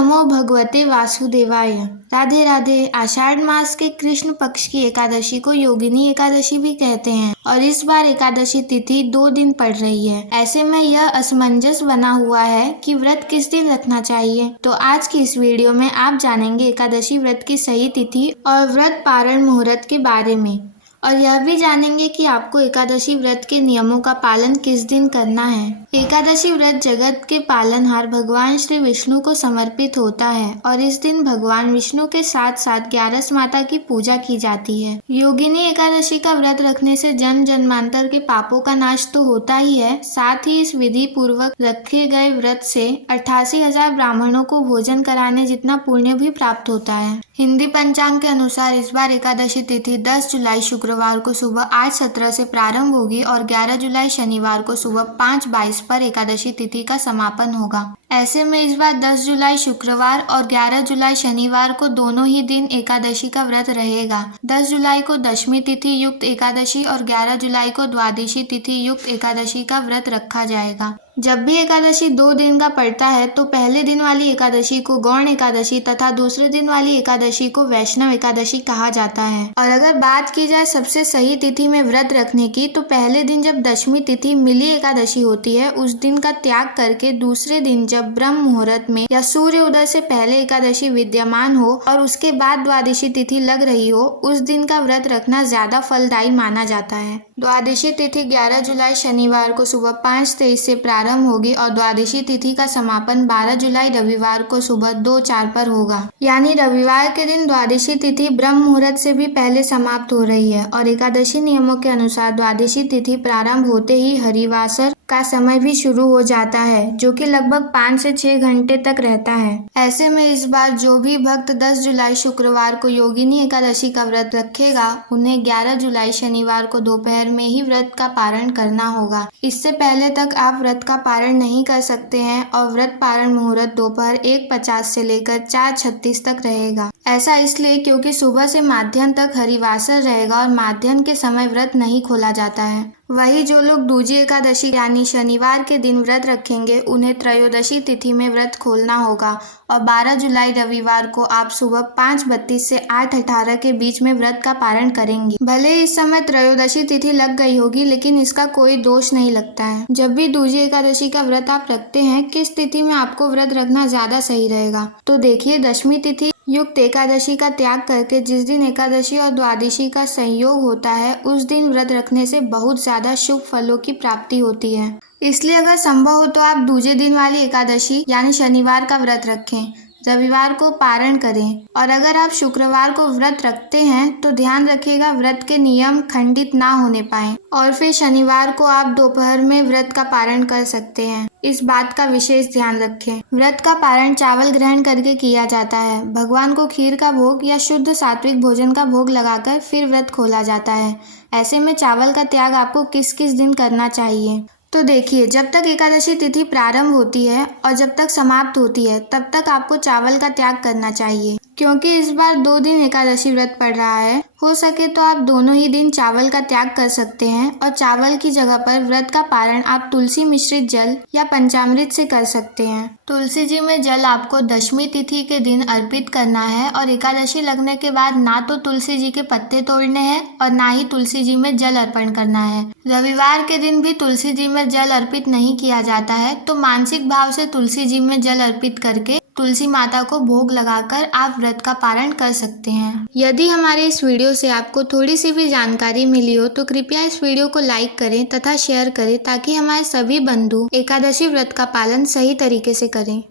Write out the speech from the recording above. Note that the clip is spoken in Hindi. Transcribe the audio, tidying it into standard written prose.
नमो भगवते वासुदेवाय। राधे राधे। आषाढ़ मास के कृष्ण पक्ष की एकादशी को योगिनी एकादशी भी कहते हैं और इस बार एकादशी तिथि 2 दिन पड़ रही है। ऐसे में यह असमंजस बना हुआ है कि व्रत किस दिन रखना चाहिए। तो आज की इस वीडियो में आप जानेंगे एकादशी व्रत की सही तिथि और व्रत पारण मुहूर्त के बारे में, और यह भी जानेंगे कि आपको एकादशी व्रत के नियमों का पालन किस दिन करना है। एकादशी व्रत जगत के पालनहार भगवान श्री विष्णु को समर्पित होता है और इस दिन भगवान विष्णु के साथ साथ 11 माता की पूजा की जाती है। योगिनी एकादशी का व्रत रखने से जन्म जन्मांतर के पापों का नाश तो होता ही है, साथ ही इस विधि पूर्वक रखे गए व्रत से 88,000 ब्राह्मणों को भोजन कराने जितना पुण्य भी प्राप्त होता है। हिंदी पंचांग के अनुसार इस बार एकादशी तिथि 10 जुलाई शुक्रवार को सुबह 8:17 से प्रारंभ होगी और 11 जुलाई शनिवार को सुबह 5:22 पर एकादशी तिथि का समापन होगा। ऐसे में इस बार 10 जुलाई शुक्रवार और 11 जुलाई शनिवार को दोनों ही दिन एकादशी का व्रत रहेगा। 10 जुलाई को दशमी तिथि युक्त एकादशी और 11 जुलाई को द्वादशी तिथि युक्त एकादशी का व्रत रखा जाएगा। जब भी एकादशी 2 दिन का पड़ता है तो पहले दिन वाली एकादशी को गौण एकादशी तथा दूसरे दिन वाली एकादशी को वैष्णव एकादशी कहा जाता है। और अगर बात की जाए सबसे सही तिथि में व्रत रखने की, तो पहले दिन जब दशमी तिथि मिली एकादशी होती है उस दिन का त्याग करके दूसरे दिन जब ब्रह्म मुहूर्त में या सूर्य उदय से पहले एकादशी विद्यमान हो और उसके बाद द्वादशी तिथि लग रही हो, उस दिन का व्रत रखना ज्यादा फलदायी माना जाता है। द्वादशी तिथि 11 जुलाई शनिवार को सुबह 5:23 से प्रारंभ होगी और द्वादशी तिथि का समापन 12 जुलाई रविवार को सुबह 2:04 पर होगा। यानी रविवार के दिन द्वादशी तिथि ब्रह्म मुहूर्त से भी पहले समाप्त हो रही है और एकादशी नियमों के अनुसार द्वादशी तिथि प्रारंभ होते ही हरिवासर का समय भी शुरू हो जाता है, जो कि लगभग 5 से 6 घंटे तक रहता है। ऐसे में इस बार जो भी भक्त 10 जुलाई शुक्रवार को योगिनी एकादशी का व्रत रखेगा, उन्हें 11 जुलाई शनिवार को दोपहर में ही व्रत का पारण करना होगा। इससे पहले तक आप व्रत का पारण नहीं कर सकते हैं और व्रत पारण मुहूर्त दोपहर 1:50 से लेकर 4:36 तक रहेगा। ऐसा इसलिए क्योंकि सुबह से माध्याह्न तक हरिवासर रहेगा और माध्याह्न के समय व्रत नहीं खोला जाता है। वही जो लोग दूजी एकादशी यानी शनिवार के दिन व्रत रखेंगे, उन्हें त्रयोदशी तिथि में व्रत खोलना होगा और 12 जुलाई रविवार को आप सुबह 5:32 से 8:18 के बीच में व्रत का पारण करेंगे। भले इस समय त्रयोदशी तिथि लग गई होगी, लेकिन इसका कोई दोष नहीं लगता है। जब भी दूजी एकादशी का व्रत आप रखते हैं, किस तिथि में आपको व्रत रखना ज्यादा सही रहेगा? तो देखिए, दशमी तिथि युक्त एकादशी का त्याग करके जिस दिन एकादशी और द्वादशी का संयोग होता है, उस दिन व्रत रखने से बहुत ज्यादा शुभ फलों की प्राप्ति होती है। इसलिए अगर संभव हो तो आप दूसरे दिन वाली एकादशी यानी शनिवार का व्रत रखें, रविवार को पारण करें। और अगर आप शुक्रवार को व्रत रखते हैं तो ध्यान रखिएगा व्रत के नियम खंडित ना होने पाए और फिर शनिवार को आप दोपहर में व्रत का पारण कर सकते हैं। इस बात का विशेष ध्यान रखें। व्रत का पारण चावल ग्रहण करके किया जाता है। भगवान को खीर का भोग या शुद्ध सात्विक भोजन का भोग लगाकर फिर व्रत खोला जाता है। ऐसे में चावल का त्याग आपको किस किस दिन करना चाहिए? तो देखिए, जब तक एकादशी तिथि प्रारंभ होती है और जब तक समाप्त होती है, तब तक आपको चावल का त्याग करना चाहिए। क्योंकि इस बार 2 दिन एकादशी व्रत पड़ रहा है, हो सके तो आप दोनों ही दिन चावल का त्याग कर सकते हैं और चावल की जगह पर व्रत का पारण आप तुलसी मिश्रित जल या पंचामृत से कर सकते हैं। तुलसी जी में जल आपको दशमी तिथि के दिन अर्पित करना है और एकादशी लगने के बाद ना तो तुलसी जी के पत्ते तोड़ने हैं और ना ही तुलसी जी में जल अर्पण करना है। रविवार के दिन भी तुलसी जी में जल अर्पित नहीं किया जाता है, तो मानसिक भाव से तुलसी जी में जल अर्पित करके तुलसी माता को भोग लगाकर आप व्रत का पारण कर सकते हैं। यदि हमारे इस वीडियो से आपको थोड़ी सी भी जानकारी मिली हो तो कृपया इस वीडियो को लाइक करें तथा शेयर करें, ताकि हमारे सभी बंधु एकादशी व्रत का पालन सही तरीके से करें।